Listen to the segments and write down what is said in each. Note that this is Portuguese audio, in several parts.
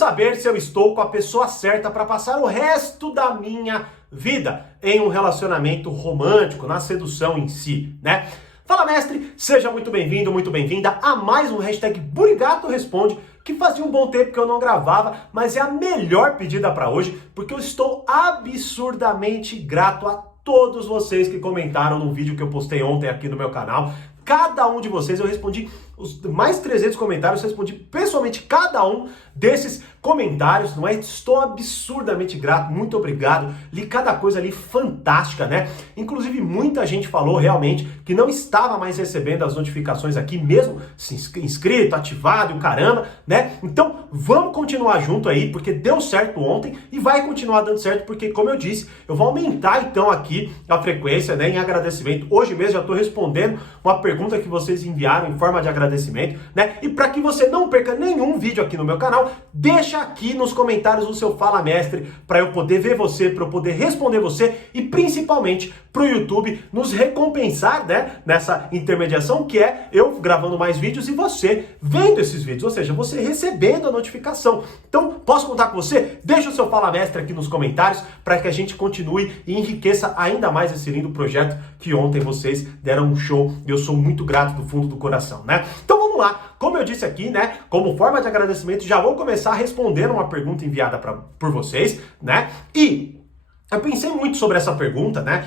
saber se eu estou com a pessoa certa para passar o resto da minha vida em um relacionamento romântico, na sedução em si, né? Fala, mestre, seja muito bem-vindo, muito bem-vinda a mais um hashtag Burigato Responde, que fazia um bom tempo que eu não gravava, mas é a melhor pedida para hoje, porque eu estou absurdamente grato a todos vocês que comentaram no vídeo que eu postei ontem aqui no meu canal. Cada um de vocês, eu respondi os mais 300 comentários, eu respondi pessoalmente cada um desses comentários, não é? Estou absurdamente grato, muito obrigado, li cada coisa ali fantástica, né? Inclusive muita gente falou realmente que não estava mais recebendo as notificações aqui, mesmo inscrito, ativado e o caramba, né? Então vamos continuar junto aí, porque deu certo ontem e vai continuar dando certo, porque como eu disse, eu vou aumentar então aqui a frequência, né, em agradecimento. Hoje mesmo já estou respondendo uma pergunta que vocês enviaram em forma de agradecimento, né? E para que você não perca nenhum vídeo aqui no meu canal, deixa aqui nos comentários o seu Fala Mestre para eu poder ver você, para eu poder responder você e principalmente para o YouTube nos recompensar, né, nessa intermediação que é eu gravando mais vídeos e você vendo esses vídeos, ou seja, você recebendo a notificação. Então, posso contar com você? Deixa o seu Fala Mestre aqui nos comentários para que a gente continue e enriqueça ainda mais esse lindo projeto que ontem vocês deram um show e eu sou muito grato do fundo do coração, né? Então vamos lá, como eu disse aqui, né, como forma de agradecimento, já vou começar respondendo uma pergunta enviada por vocês, né? E eu pensei muito sobre essa pergunta, né?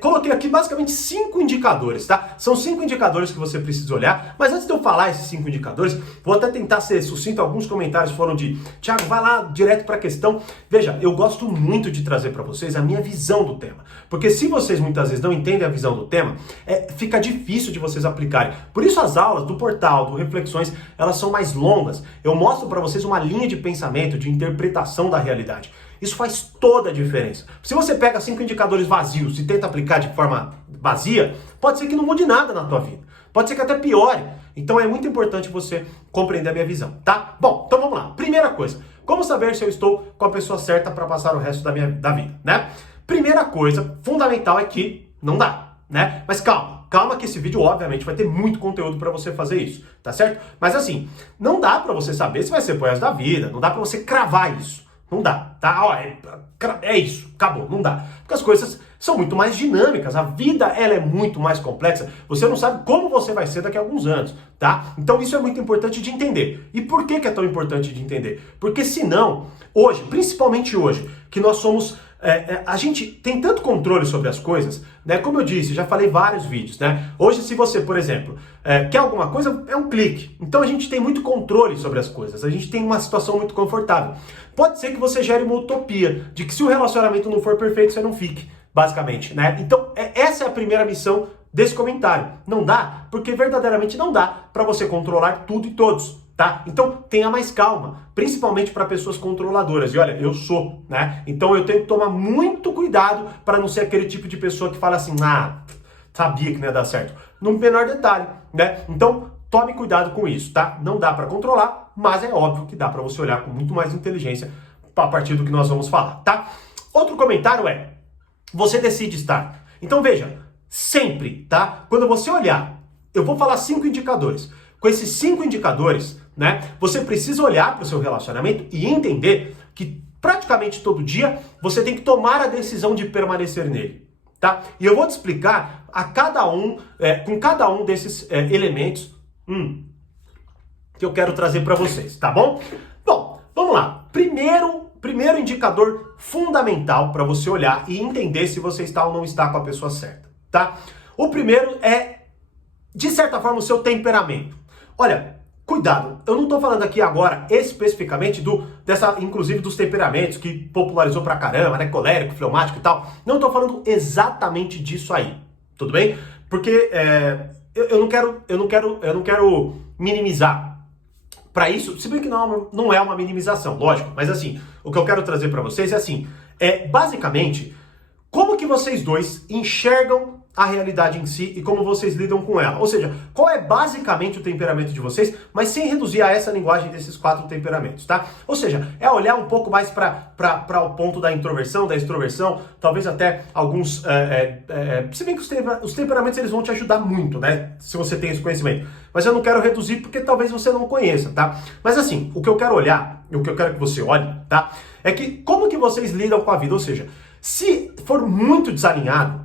Coloquei aqui basicamente 5 indicadores, tá? São 5 indicadores que você precisa olhar, mas antes de eu falar esses 5 indicadores, vou até tentar ser sucinto. Alguns comentários foram de Thiago, vai lá direto para a questão. Veja, eu gosto muito de trazer para vocês a minha visão do tema, porque se vocês muitas vezes não entendem a visão do tema, fica difícil de vocês aplicarem. Por isso as aulas do portal, do Reflexões, elas são mais longas. Eu mostro para vocês uma linha de pensamento, de interpretação da realidade. Isso faz toda a diferença. Se você pega 5 indicadores vazios e tenta aplicar de forma vazia, pode ser que não mude nada na tua vida. Pode ser que até piore. Então é muito importante você compreender a minha visão, tá? Bom, então vamos lá. Primeira coisa, como saber se eu estou com a pessoa certa para passar o resto da vida, né? Primeira coisa fundamental é que não dá, né? Mas calma que esse vídeo obviamente vai ter muito conteúdo para você fazer isso, tá certo? Mas assim, não dá para você saber se vai ser pro resto da vida, não dá para você cravar isso. Não dá, tá? Ó, é isso, acabou, não dá. Porque as coisas são muito mais dinâmicas, a vida ela é muito mais complexa, você não sabe como você vai ser daqui a alguns anos, tá? Então isso é muito importante de entender. E por que é tão importante de entender? Porque senão, hoje, principalmente hoje, que nós somos... a gente tem tanto controle sobre as coisas, né? Como eu disse, já falei vários vídeos, né? Hoje, se você, por exemplo, quer alguma coisa, é um clique. Então a gente tem muito controle sobre as coisas, a gente tem uma situação muito confortável. Pode ser que você gere uma utopia de que se o relacionamento não for perfeito, você não fique, basicamente, né? Então essa é a primeira missão desse comentário. Não dá, porque verdadeiramente não dá para você controlar tudo e todos. Tá? Então tenha mais calma, principalmente para pessoas controladoras. E olha, eu sou, né? Então eu tenho que tomar muito cuidado para não ser aquele tipo de pessoa que fala assim, sabia que não ia dar certo. No menor detalhe, né? Então tome cuidado com isso, tá? Não dá para controlar, mas é óbvio que dá para você olhar com muito mais inteligência a partir do que nós vamos falar, tá? Outro comentário é, você decide estar. Então veja, sempre, tá? Quando você olhar, eu vou falar 5 indicadores. Com esses 5 indicadores, né, você precisa olhar para o seu relacionamento e entender que praticamente todo dia você tem que tomar a decisão de permanecer nele, tá? E eu vou te explicar a cada um, com cada um desses elementos que eu quero trazer para vocês, tá bom? Bom, vamos lá. Primeiro indicador fundamental para você olhar e entender se você está ou não está com a pessoa certa, tá? O primeiro é, de certa forma, o seu temperamento. Olha, cuidado, eu não estou falando aqui agora especificamente inclusive dos temperamentos que popularizou pra caramba, né? Colérico, fleumático e tal. Não estou falando exatamente disso aí, tudo bem? Porque eu não quero minimizar. Para isso, se bem que não é uma minimização, lógico, mas assim, o que eu quero trazer para vocês é assim, basicamente, como que vocês dois enxergam a realidade em si e como vocês lidam com ela. Ou seja, qual é basicamente o temperamento de vocês, mas sem reduzir a essa linguagem desses 4 temperamentos, tá? Ou seja, é olhar um pouco mais para o ponto da introversão, da extroversão, talvez até alguns... se bem que os temperamentos eles vão te ajudar muito, né? Se você tem esse conhecimento. Mas eu não quero reduzir porque talvez você não conheça, tá? Mas assim, o que eu quero olhar, o que eu quero que você olhe, tá? É que como que vocês lidam com a vida, ou seja, se for muito desalinhado,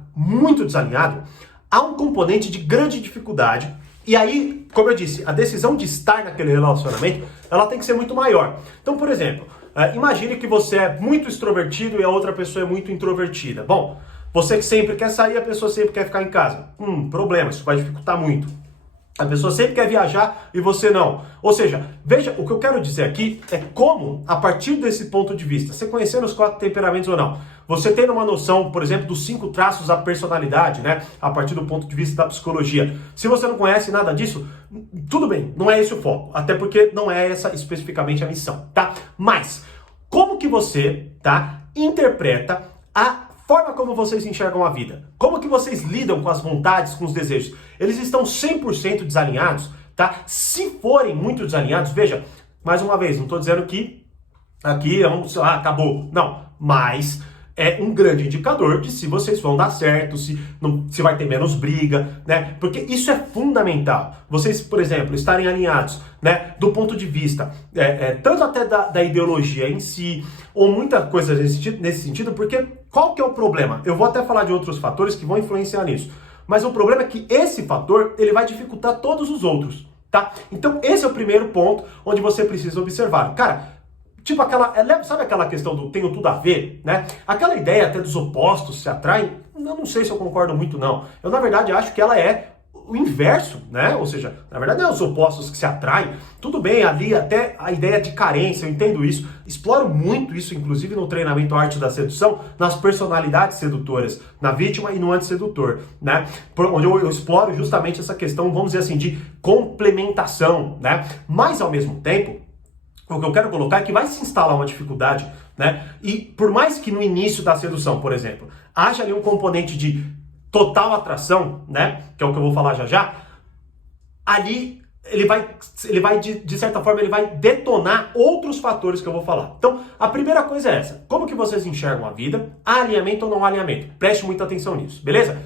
há um componente de grande dificuldade. E aí, como eu disse, a decisão de estar naquele relacionamento, ela tem que ser muito maior. Então, por exemplo, imagine que você é muito extrovertido e a outra pessoa é muito introvertida. Bom, você que sempre quer sair, a pessoa sempre quer ficar em casa. Problema, isso vai dificultar muito. A pessoa sempre quer viajar e você não. Ou seja, veja, o que eu quero dizer aqui é como, a partir desse ponto de vista, você conhecendo os 4 temperamentos ou não, você tendo uma noção, por exemplo, dos 5 traços da personalidade, né? A partir do ponto de vista da psicologia. Se você não conhece nada disso, tudo bem, não é esse o foco. Até porque não é essa especificamente a missão, tá? Mas, como que você, tá, interpreta a forma como vocês enxergam a vida? Como que vocês lidam com as vontades, com os desejos? Eles estão 100% desalinhados, tá? Se forem muito desalinhados, veja, mais uma vez, não estou dizendo que aqui acabou. Não, mas é um grande indicador de se vocês vão dar certo, se vai ter menos briga, né? Porque isso é fundamental. Vocês, por exemplo, estarem alinhados, né? Do ponto de vista, tanto até da ideologia em si, ou muita coisa nesse sentido, porque qual que é o problema? Eu vou até falar de outros fatores que vão influenciar nisso. Mas o problema é que esse fator, ele vai dificultar todos os outros, tá? Então, esse é o primeiro ponto onde você precisa observar. Cara, tipo sabe aquela questão do tenho tudo a ver, né? Aquela ideia até dos opostos se atraem, eu não sei se eu concordo muito, não. Eu, na verdade, acho que ela é o inverso, né? Ou seja, na verdade, não é os opostos que se atraem. Tudo bem, ali até a ideia de carência, eu entendo isso. Exploro muito isso, inclusive no treinamento Arte da Sedução, nas personalidades sedutoras, na vítima e no antissedutor, né? Onde eu exploro justamente essa questão, vamos dizer assim, de complementação, né? Mas, ao mesmo tempo, o que eu quero colocar é que vai se instalar uma dificuldade, né? E por mais que no início da sedução, por exemplo, haja ali um componente de total atração, né? Que é o que eu vou falar já já, ali ele vai de certa forma, ele vai detonar outros fatores que eu vou falar. Então, a primeira coisa é essa. Como que vocês enxergam a vida? Há alinhamento ou não há alinhamento? Preste muita atenção nisso, beleza?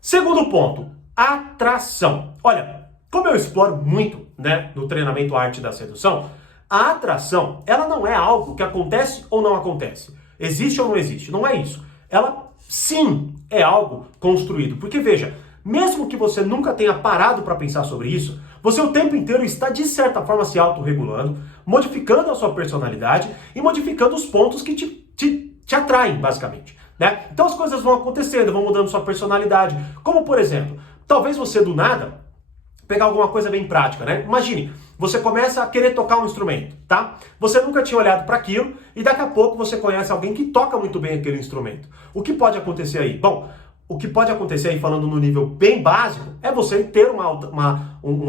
Segundo ponto, atração. Olha, como eu exploro muito, né, no treinamento Arte da Sedução, a atração, ela não é algo que acontece ou não acontece. Existe ou não existe. Não é isso. Ela, sim, é algo construído. Porque, veja, mesmo que você nunca tenha parado para pensar sobre isso, você o tempo inteiro está, de certa forma, se autorregulando, modificando a sua personalidade e modificando os pontos que te atraem, basicamente, né? Então as coisas vão acontecendo, vão mudando sua personalidade. Como, por exemplo, talvez você, do nada, pegar alguma coisa bem prática, né? Imagine, você começa a querer tocar um instrumento, tá? Você nunca tinha olhado para aquilo e daqui a pouco você conhece alguém que toca muito bem aquele instrumento. O que pode acontecer aí? Bom, o que pode acontecer aí, falando no nível bem básico, é você ter um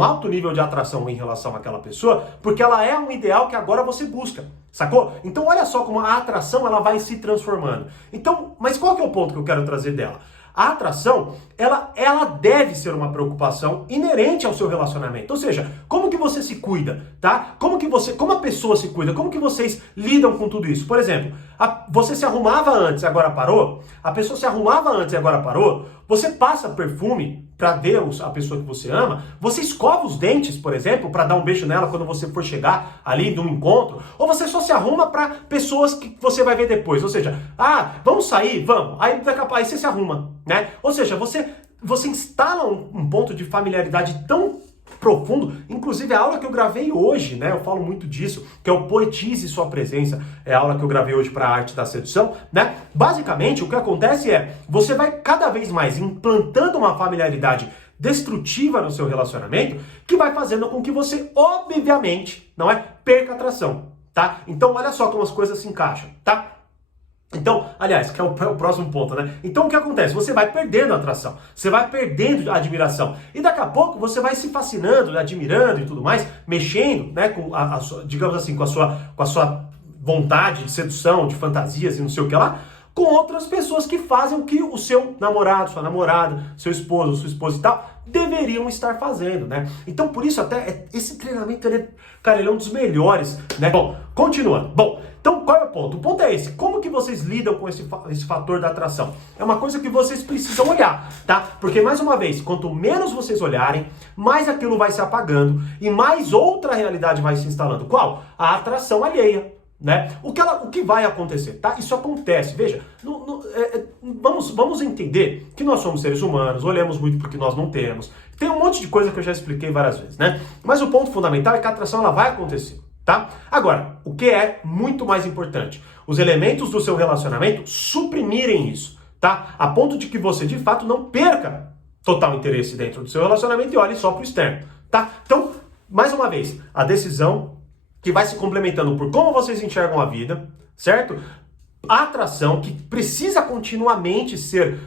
alto nível de atração em relação àquela pessoa, porque ela é um ideal que agora você busca, sacou? Então olha só como a atração ela vai se transformando. Então, mas qual que é o ponto que eu quero trazer dela? A atração, ela deve ser uma preocupação inerente ao seu relacionamento. Ou seja, como que você se cuida, tá? Como a pessoa se cuida? Como que vocês lidam com tudo isso? Por exemplo, você se arrumava antes e agora parou? A pessoa se arrumava antes e agora parou? Você passa perfume para ver a pessoa que você ama? Você escova os dentes, por exemplo, para dar um beijo nela quando você for chegar ali num encontro? Ou você só se arruma para pessoas que você vai ver depois? Ou seja, vamos sair? Vamos. Aí você se arruma, né? Ou seja, você instala um ponto de familiaridade tão profundo, inclusive a aula que eu gravei hoje, né? Eu falo muito disso, que é o Poetize Sua Presença, é a aula que eu gravei hoje para a Arte da Sedução, né? Basicamente, o que acontece é, você vai cada vez mais implantando uma familiaridade destrutiva no seu relacionamento, que vai fazendo com que você, obviamente, perca a atração, tá? Então, olha só como as coisas se encaixam, tá? Então, aliás, que é o próximo ponto, né? Então, o que acontece? Você vai perdendo a atração, você vai perdendo a admiração. E daqui a pouco você vai se fascinando, admirando e tudo mais, mexendo, né, com digamos assim, com a sua vontade de sedução, de fantasias e não sei o que lá, com outras pessoas que fazem o que o seu namorado, sua namorada, seu esposo, sua esposa e tal, deveriam estar fazendo, né? Então, por isso, até, esse treinamento, cara, ele é um dos melhores, né? Bom, continuando. Bom, então, qual é o ponto? O ponto é esse. Como que vocês lidam com esse fator da atração? É uma coisa que vocês precisam olhar, tá? Porque, mais uma vez, quanto menos vocês olharem, mais aquilo vai se apagando e mais outra realidade vai se instalando. Qual? A atração alheia, né? O que vai acontecer, tá? Isso acontece. Veja, vamos entender que nós somos seres humanos, olhamos muito porque nós não temos. Tem um monte de coisa que eu já expliquei várias vezes, né? Mas o ponto fundamental é que a atração ela vai acontecer. Tá? Agora, o que é muito mais importante? Os elementos do seu relacionamento suprimirem isso, tá? A ponto de que você, de fato, não perca total interesse dentro do seu relacionamento e olhe só para o externo, tá? Então, mais uma vez, a decisão que vai se complementando por como vocês enxergam a vida, certo? A atração que precisa continuamente ser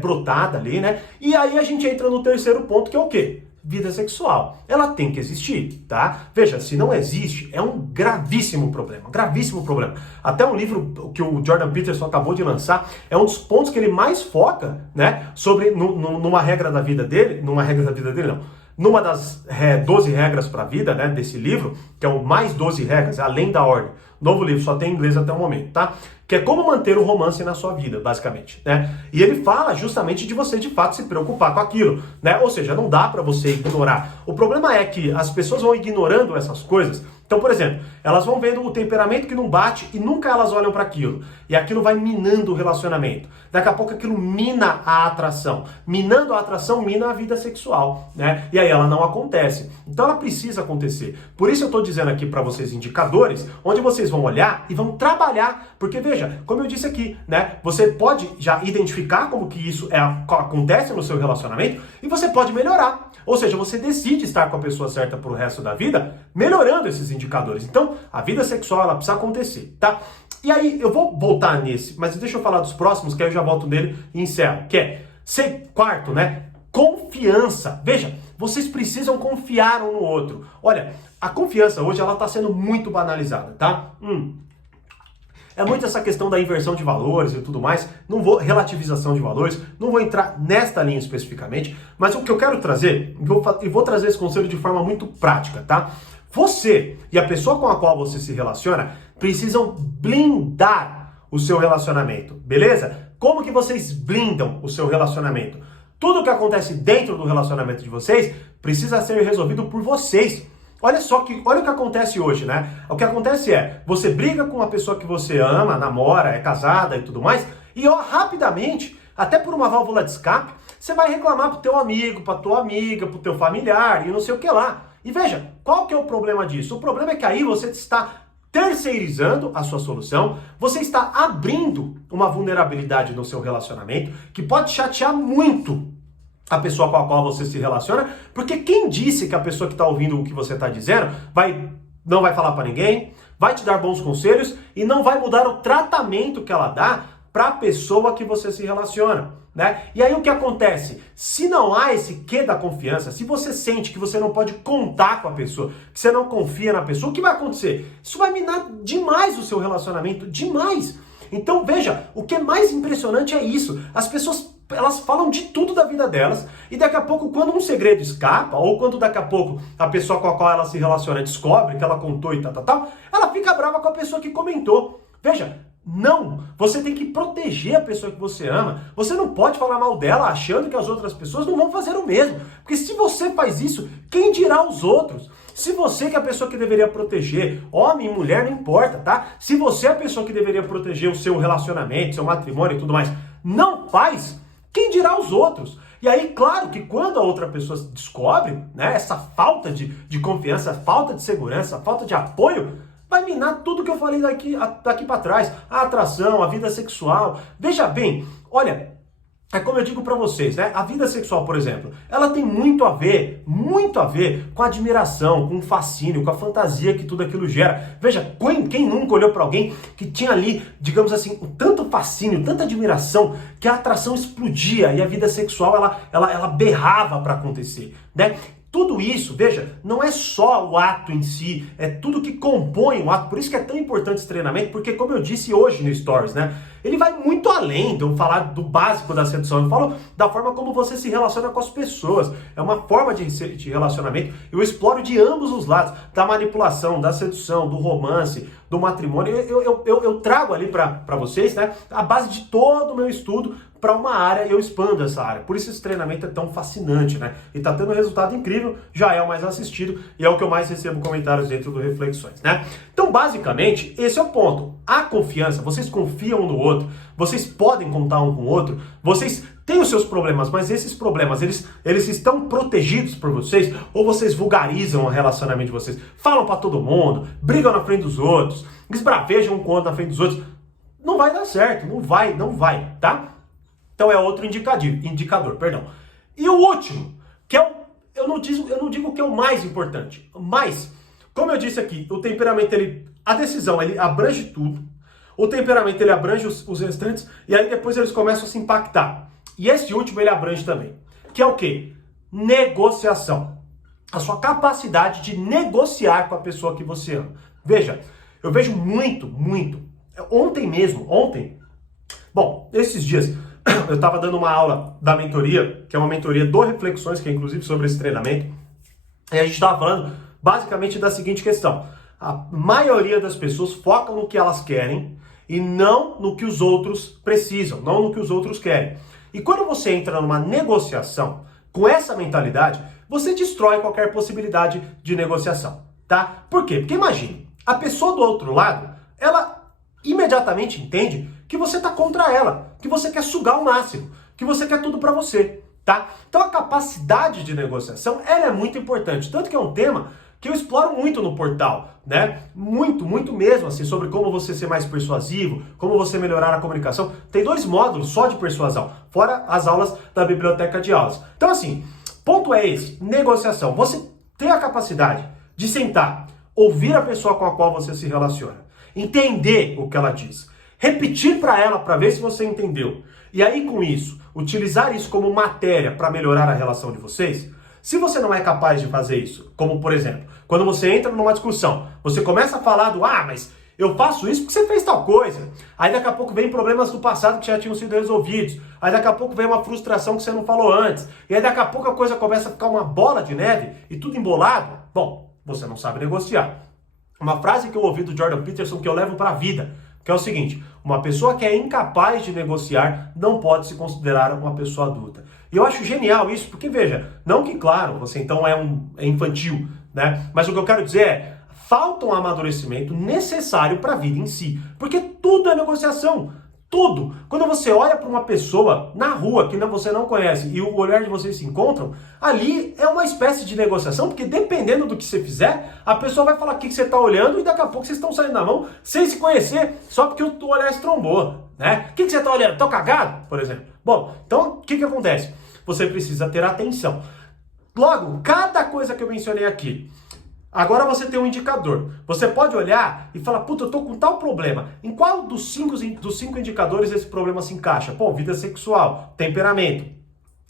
brotada ali, né? E aí a gente entra no terceiro ponto, que é o quê? Vida sexual. Ela tem que existir, tá? Veja, se não existe, é um gravíssimo problema, gravíssimo problema. Até um livro que o Jordan Peterson acabou de lançar, é um dos pontos que ele mais foca, né, sobre, numa regra da vida dele, numa das 12 regras para a vida, né, desse livro, que é o Mais 12 Regras, Além da Ordem. Novo livro, só tem em inglês até o momento, tá? Que é como manter o romance na sua vida, basicamente, né? E ele fala justamente de você, de fato, se preocupar com aquilo, né? Ou seja, não dá para você ignorar. O problema é que as pessoas vão ignorando essas coisas. Então, por exemplo, elas vão vendo o temperamento que não bate e nunca elas olham para aquilo. E aquilo vai minando o relacionamento. Daqui a pouco aquilo mina a atração. Minando a atração, mina a vida sexual, né? E aí ela não acontece. Então ela precisa acontecer. Por isso eu estou dizendo aqui para vocês indicadores, onde vocês vão olhar e vão trabalhar. Porque veja, como eu disse aqui, né? Você pode já identificar como que isso acontece no seu relacionamento e você pode melhorar. Ou seja, você decide estar com a pessoa certa pro resto da vida, melhorando esses indicadores. Então, a vida sexual, ela precisa acontecer, tá? E aí, eu vou voltar nesse, mas deixa eu falar dos próximos, que aí eu já volto nele e encerro. Que é, quarto, né? Confiança. Veja, vocês precisam confiar um no outro. Olha, a confiança hoje, ela tá sendo muito banalizada, tá? É muito essa questão da inversão de valores e tudo mais, relativização de valores, não vou entrar nesta linha especificamente, mas o que eu quero trazer, e vou trazer esse conselho de forma muito prática, tá? Você e a pessoa com a qual você se relaciona precisam blindar o seu relacionamento, beleza? Como que vocês blindam o seu relacionamento? Tudo que acontece dentro do relacionamento de vocês precisa ser resolvido por vocês. Olha o que acontece hoje, né? O que acontece é, você briga com uma pessoa que você ama, namora, é casada e tudo mais, e rapidamente, até por uma válvula de escape, você vai reclamar pro teu amigo, pra tua amiga, pro teu familiar e não sei o que lá. E veja, qual que é o problema disso? O problema é que aí você está terceirizando a sua solução, você está abrindo uma vulnerabilidade no seu relacionamento que pode chatear muito a pessoa com a qual você se relaciona, porque quem disse que a pessoa que está ouvindo o que você está dizendo não vai falar para ninguém, vai te dar bons conselhos e não vai mudar o tratamento que ela dá para a pessoa que você se relaciona, né? E aí o que acontece? Se não há esse quê da confiança, se você sente que você não pode contar com a pessoa, que você não confia na pessoa, o que vai acontecer? Isso vai minar demais o seu relacionamento, demais. Então veja, o que é mais impressionante é isso. As pessoas, elas falam de tudo da vida delas e daqui a pouco, quando um segredo escapa, ou quando daqui a pouco a pessoa com a qual ela se relaciona descobre que ela contou e tal, ela fica brava com a pessoa que comentou. Veja, não, você tem que proteger a pessoa que você ama. Você não pode falar mal dela achando que as outras pessoas não vão fazer o mesmo. Porque se você faz isso, quem dirá os outros? Se você que é a pessoa que deveria proteger, homem e mulher, não importa, tá? Se você é a pessoa que deveria proteger o seu relacionamento, seu matrimônio e tudo mais, não faz, quem dirá os outros? E aí, claro que quando a outra pessoa descobre, né, essa falta de confiança, falta de segurança, falta de apoio, vai minar tudo que eu falei daqui para trás. A atração, a vida sexual. Veja bem, olha, é como eu digo para vocês, né? A vida sexual, por exemplo, ela tem muito a ver com a admiração, com o fascínio, com a fantasia que tudo aquilo gera. Veja, quem nunca olhou para alguém que tinha ali, digamos assim, tanto fascínio, tanta admiração, que a atração explodia e a vida sexual, ela berrava para acontecer, né? tudo isso, veja, não é só o ato em si, é tudo que compõe o ato. Por isso que é tão importante esse treinamento, porque como eu disse hoje no Stories, né? Ele vai muito além de eu falar do básico da sedução. Eu falo da forma como você se relaciona com as pessoas. É uma forma de relacionamento. Eu exploro de ambos os lados, da manipulação, da sedução, do romance, do matrimônio. Eu trago ali para vocês, né, a base de todo o meu estudo para uma área, eu expando essa área. Por isso esse treinamento é tão fascinante, né? E tá tendo um resultado incrível, já é o mais assistido e é o que eu mais recebo comentários dentro do Reflexões, né? Então, basicamente, esse é o ponto. A confiança, vocês confiam um no outro, vocês podem contar um com o outro, vocês têm os seus problemas, mas esses problemas, eles estão protegidos por vocês, ou vocês vulgarizam o relacionamento de vocês, falam para todo mundo, brigam na frente dos outros, esbravejam um com o outro na frente dos outros. Não vai dar certo, não vai, tá? Então é outro indicador, perdão. E o último, que é eu não digo que é o mais importante, mas, como eu disse aqui, o temperamento, a decisão, ele abrange tudo, o temperamento, ele abrange os restantes, e aí depois eles começam a se impactar. E esse último, ele abrange também, que é o quê? Negociação. A sua capacidade de negociar com a pessoa que você ama. Veja, eu vejo muito, ontem, bom, esses dias, eu estava dando uma aula da mentoria, que é uma mentoria do Reflexões, que é inclusive sobre esse treinamento, e a gente estava falando basicamente da seguinte questão: a maioria das pessoas focam no que elas querem e não no que os outros precisam, não no que os outros querem. E quando você entra numa negociação com essa mentalidade, você destrói qualquer possibilidade de negociação, tá? Por quê? Porque imagine, a pessoa do outro lado, ela imediatamente entende que você está contra ela, que você quer sugar o máximo, que você quer tudo para você, tá? Então a capacidade de negociação, ela é muito importante, tanto que é um tema que eu exploro muito no portal, né? Muito mesmo, assim, sobre como você ser mais persuasivo, como você melhorar a comunicação. Tem 2 módulos só de persuasão, fora as aulas da biblioteca de aulas. Então, assim, ponto é esse, negociação. Você tem a capacidade de sentar, ouvir a pessoa com a qual você se relaciona, entender o que ela diz, repetir para ela para ver se você entendeu. E aí, com isso, utilizar isso como matéria para melhorar a relação de vocês. Se você não é capaz de fazer isso, como por exemplo, quando você entra numa discussão, você começa a falar mas eu faço isso porque você fez tal coisa. Aí daqui a pouco vem problemas do passado que já tinham sido resolvidos. Aí daqui a pouco vem uma frustração que você não falou antes. E aí daqui a pouco a coisa começa a ficar uma bola de neve e tudo embolado. Bom, você não sabe negociar. Uma frase que eu ouvi do Jordan Peterson que eu levo para a vida, que é o seguinte: uma pessoa que é incapaz de negociar não pode se considerar uma pessoa adulta. E eu acho genial isso, porque veja, não que, claro, você então é infantil, né? Mas o que eu quero dizer é, falta um amadurecimento necessário para a vida em si. Porque tudo é negociação. Tudo. Quando você olha para uma pessoa na rua que você não conhece e o olhar de vocês se encontram, ali é uma espécie de negociação, porque dependendo do que você fizer, a pessoa vai falar o que você está olhando e daqui a pouco vocês estão saindo na mão sem se conhecer, só porque o olhar se trombou, né? O que você está olhando? Tô cagado, por exemplo. Bom, então o que acontece? Você precisa ter atenção. Logo, cada coisa que eu mencionei aqui, agora você tem um indicador. Você pode olhar e falar, puta, eu tô com tal problema. Em qual dos cinco indicadores esse problema se encaixa? Pô, vida sexual, temperamento,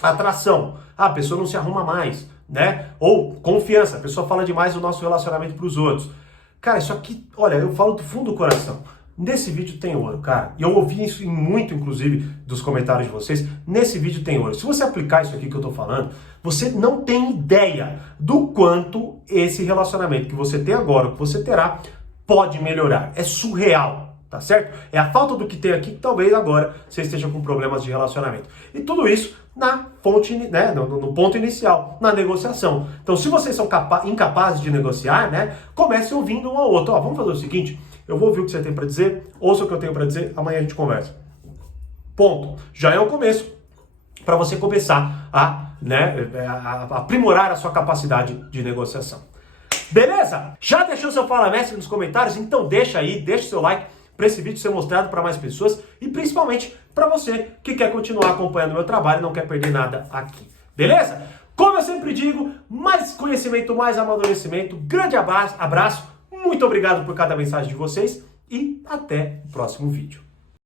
atração. A pessoa não se arruma mais, né? Ou confiança, a pessoa fala demais do nosso relacionamento pros outros. Cara, isso aqui, olha, eu falo do fundo do coração. Nesse vídeo tem ouro, cara. E eu ouvi isso muito, inclusive, dos comentários de vocês. Nesse vídeo tem ouro. Se você aplicar isso aqui que eu tô falando, você não tem ideia do quanto esse relacionamento que você tem agora, que você terá, pode melhorar. É surreal, tá certo? É a falta do que tem aqui que talvez agora você esteja com problemas de relacionamento. E tudo isso na fonte, né, no ponto inicial, na negociação. Então, se vocês são incapazes de negociar, né, comece ouvindo um ao outro. Ó, vamos fazer o seguinte, eu vou ouvir o que você tem para dizer, ouça o que eu tenho para dizer, amanhã a gente conversa. Ponto. Já é o começo para você começar a aprimorar a sua capacidade de negociação. Beleza? Já deixou seu Fala Mestre nos comentários? Então deixa seu like para esse vídeo ser mostrado para mais pessoas e principalmente para você que quer continuar acompanhando o meu trabalho e não quer perder nada aqui. Beleza? Como eu sempre digo, mais conhecimento, mais amadurecimento. Grande abraço, muito obrigado por cada mensagem de vocês e até o próximo vídeo.